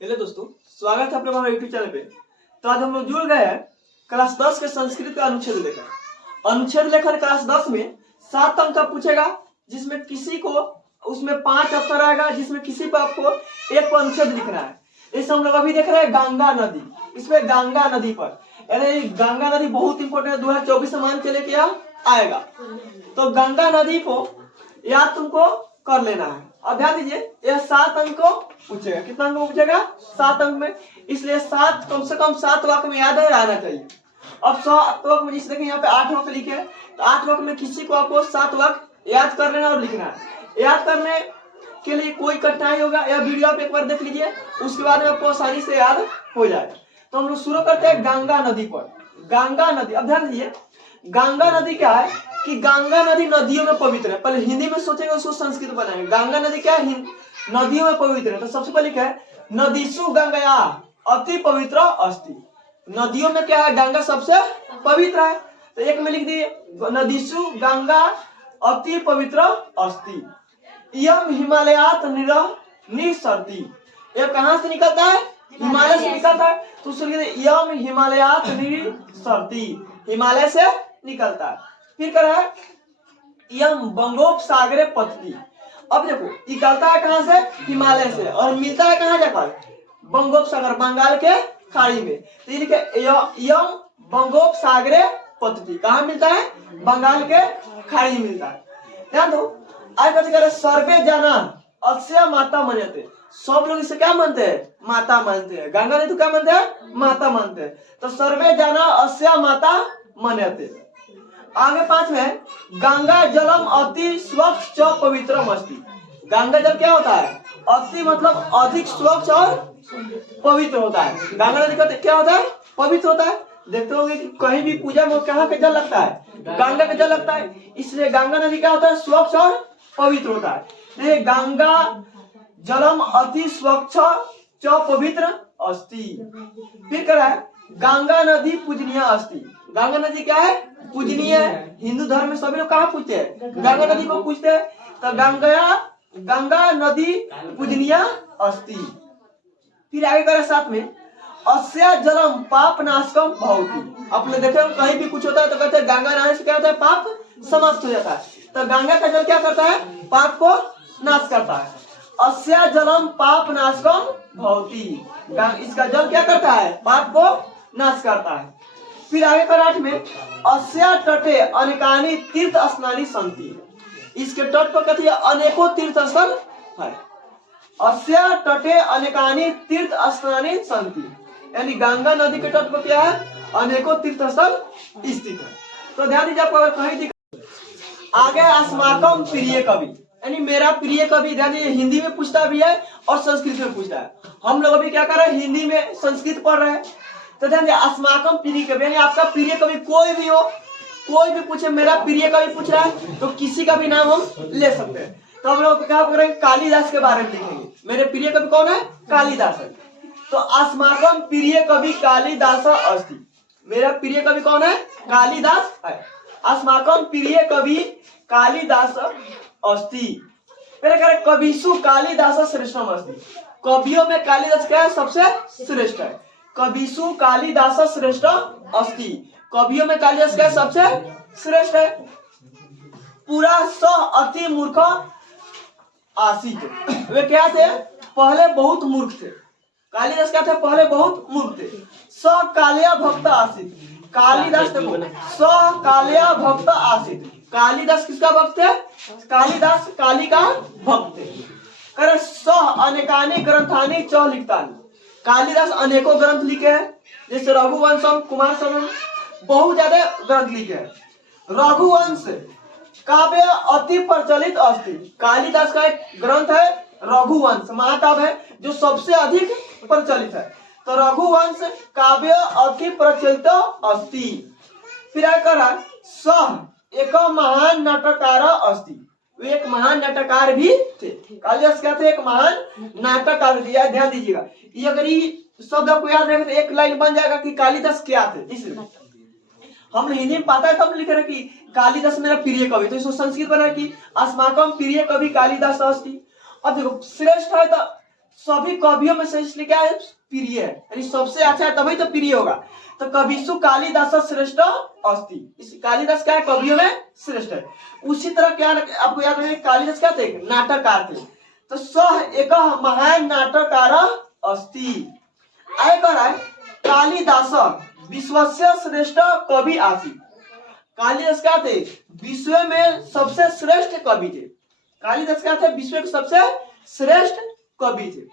Hello दोस्तों, स्वागत है आप लोग हमारे यूट्यूब चैनल पे। तो आज हम लोग जुड़ गए हैं क्लास 10 के संस्कृत का अनुच्छेद लेखन। अनुच्छेद लेखन क्लास 10 में 7 अंक का पूछेगा, जिसमें किसी को उसमें 5 अक्षर आएगा, जिसमें किसी पर आपको एक पर अनुच्छेद लिखना है। इसे हम लोग अभी देख रहे हैं गंगा नदी। इसमें गंगा नदी पर यानी गंगा नदी बहुत इंपॉर्टेंट है, 2024 से मान चले क्या आएगा। तो गंगा नदी को याद तुमको कर लेना है। अब ध्यान दीजिए, यह 7 अंक को पूछेगा। कितना अंक को पूछेगा? 7 अंक में। इसलिए 7 कम से कम 7 वाक्य में याद है रहना चाहिए। अब 7 वाक्य में जैसे देखिए यहाँ पे 8 वाक्य लिखे हैं, तो 8 वाक्य में किसी को आपको 7 वाक्य याद कर लेना और लिखना है। याद करने के लिए कोई कठिनाई होगा या वीडियो आप एक बार देख लीजिए, उसके बाद में आपको आसानी से याद हो जाए। तो हम लोग शुरू करते हैं गंगा नदी पर। गंगा नदी, अब ध्यान दीजिए, गंगा नदी क्या है कि गंगा नदी नदियों में पवित्र है। पहले हिंदी में सोचेंगे, उसको संस्कृत बनाएंगे। गंगा नदी क्या है? नदियों में पवित्र है। तो सबसे पहले क्या है? नदीसु गंगया अति पवित्र अस्ति। नदियों में क्या है? गंगा सबसे पवित्र है। तो एक में लिख दिए नदीसु गंगा अति पवित्र अस्ति। यम हिमालयात निसरती। यह कहां से निकलता है? हिमालय से निकलता है। तो यम हिमालयात निसरती, हिमालय से निकलता है। फिर क्या है? यम बंगोपसागरे पतती। अब देखो, निकलता है कहां से? हिमालय से, और मिलता है कहां जाकर? बंगोपसागर, बंगाल के खाड़ी में। तो ये लिखे यम बंगोपसागरे पतती। कहां मिलता है? बंगाल के खाड़ी में मिलता है। ध्यान दो, आज बात सर्वे जाना अस्य माता मनते। सब लोग इसे क्या मानते हैं? माता मानते हैं। गंगा नदी तो क्या मानते हैं? माता मानते हैं। तो सर्वे जाना अस्य माता मनते। आगे 5 में गंगा जलम अति स्वच्छ च पवित्रम अस्ति। गंगा जल क्या होता है? अति मतलब अधिक स्वच्छ और पवित्र होता है। गंगा नदी का क्या होता है? पवित्र होता है। देखते होंगे कि कहीं भी पूजा में कहाँ का जल लगता है? गंगा का जल लगता है। इसलिए गंगा नदी क्या होता है? स्वच्छ और पवित्र होता है। गंगा जलम अति स्वच्छ च पवित्र अस्ति। फिर क्या है? गंगा नदी पूजनीय अस्ति। गंगा नदी क्या है? पूजनीय है। हिंदू धर्म में सभी लोग कहाँ पूजते हैं? गंगा नदी को पूजते हैं। तो गंगा नदी पूजनीय अस्ति। फिर आगे करे 7 में अस्या जलम पाप नाशकम भवति। आपने देखे कहीं भी कुछ होता है तो कहते हैं गंगा नहाने से क्या होता है? पाप समाप्त हो जाता है। तो गंगा का जल क्या करता है? पाप को नाश करता है। अस्या जलम पाप नाशकम भवति। इसका जल क्या करता है? पाप को नाश करता है। फिर आगे कर 8 में अस्या तटे अनेकानि तीर्थ स्नानी संति। इसके तट पर कहती है अनेकों तीर्थ स्थल है। अस्या तटे अनेकानि तीर्थ स्नानी संति, यानी गंगा नदी के तट पर क्या है? अनेकों तीर्थ स्थल स्थित है। तो ध्यान दीजिए, आपको अगर कहीं दिख आगे अस्माकम प्रिय कवि, यानी मेरा प्रिय कवि। ध्यान दीजिए, हिंदी में पूछता भी है और संस्कृत में पूछता है। हम लोग अभी क्या कर रहे हैं? हिंदी में संस्कृत पढ़ रहे हैं। तो ध्यान दीजिए, अस्माकम प्रिय कवि, यानी आपका प्रिय कवि कोई भी हो, कोई भी पूछे मेरा प्रिय कवि पूछ रहा है, तो किसी का भी नाम हम ले सकते हैं। तो हम लोग क्या करेंगे? कालिदास के बारे में लिखेंगे। मेरे प्रिय कवि कौन है? कालिदास है। तो अस्माकम प्रिय कवि कालिदास अस्ति। मेरा प्रिय कवि कौन है? कालिदास है। अस्माकम प्रिय कवि कालिदास अस्ति। मेरे कह रहे कविसु कालिदास श्रेष्ठम अस्ति। कवियों में कालिदास क्या है? सबसे श्रेष्ठ है। कविसु कालिदास श्रेष्ठ अस्ति। कवियों में कालिदास क्या है? सबसे श्रेष्ठ है। पूरा स अति मूर्ख आसित। वे क्या थे? पहले बहुत मूर्ख थे। कालिदास क्या थे? पहले बहुत मूर्ख थे। स कालिया भक्त आसित। कालिदास देखो, स कालिया भक्त आसित। कालिदास किसका भक्त है? कालिदास काली का भक्त है। करे स अनेकानि ग्रंथानि च लिखतानि। कालिदास अनेकों ग्रंथ लिखे हैं, जैसे रघुवंशम, कुमार संभवम, बहुत ज्यादा ग्रंथ लिखे हैं। रघुवंश काव्य अति प्रचलित अस्ति। कालिदास का एक ग्रंथ है रघुवंश, महाकाव्य है जो सबसे अधिक प्रचलित है। तो रघुवंश काव्य अति प्रचलित अस्ति। फिर आकर सह एक महान नाटककार अस्ति। वे एक महान नाटककार भी थे। कालिदास क्या थे? एक महान नाटककार। ध्यान दीजिएगा, ये अगर ये शब्द आपको याद रहेगा तो एक लाइन बन जाएगा कि कालिदास क्या थे। इसलिए हम हिंदी में पता है तब लिख रहे कि कालिदास मेरा प्रिय कवि, तो इसको संस्कृत बना कि अस्माकम प्रिय कवि कालिदास अस्ति। अब देखो, श्रेष्ठ है तो सभी कवियों में से इसलिए क्या है, प्रिय है, यानी सबसे अच्छा है तभी तो प्रिय होगा। तो कविसु कालिदास श्रेष्ठ अस्ति, इस कालिदास क्या है, कवियों में श्रेष्ठ है। उसी तरह क्या आपको याद रहे, कालिदास क्या थे, नाटककार थे। तो सह एक महान नाटककार अस्ति। आय कर है कालिदास विश्वस्य श्रेष्ठ कवि आसी। कालिदास क्या थे, विश्व में सबसे श्रेष्ठ कवि थे। कालिदास क्या थे, विश्व के सबसे श्रेष्ठ कवि थे।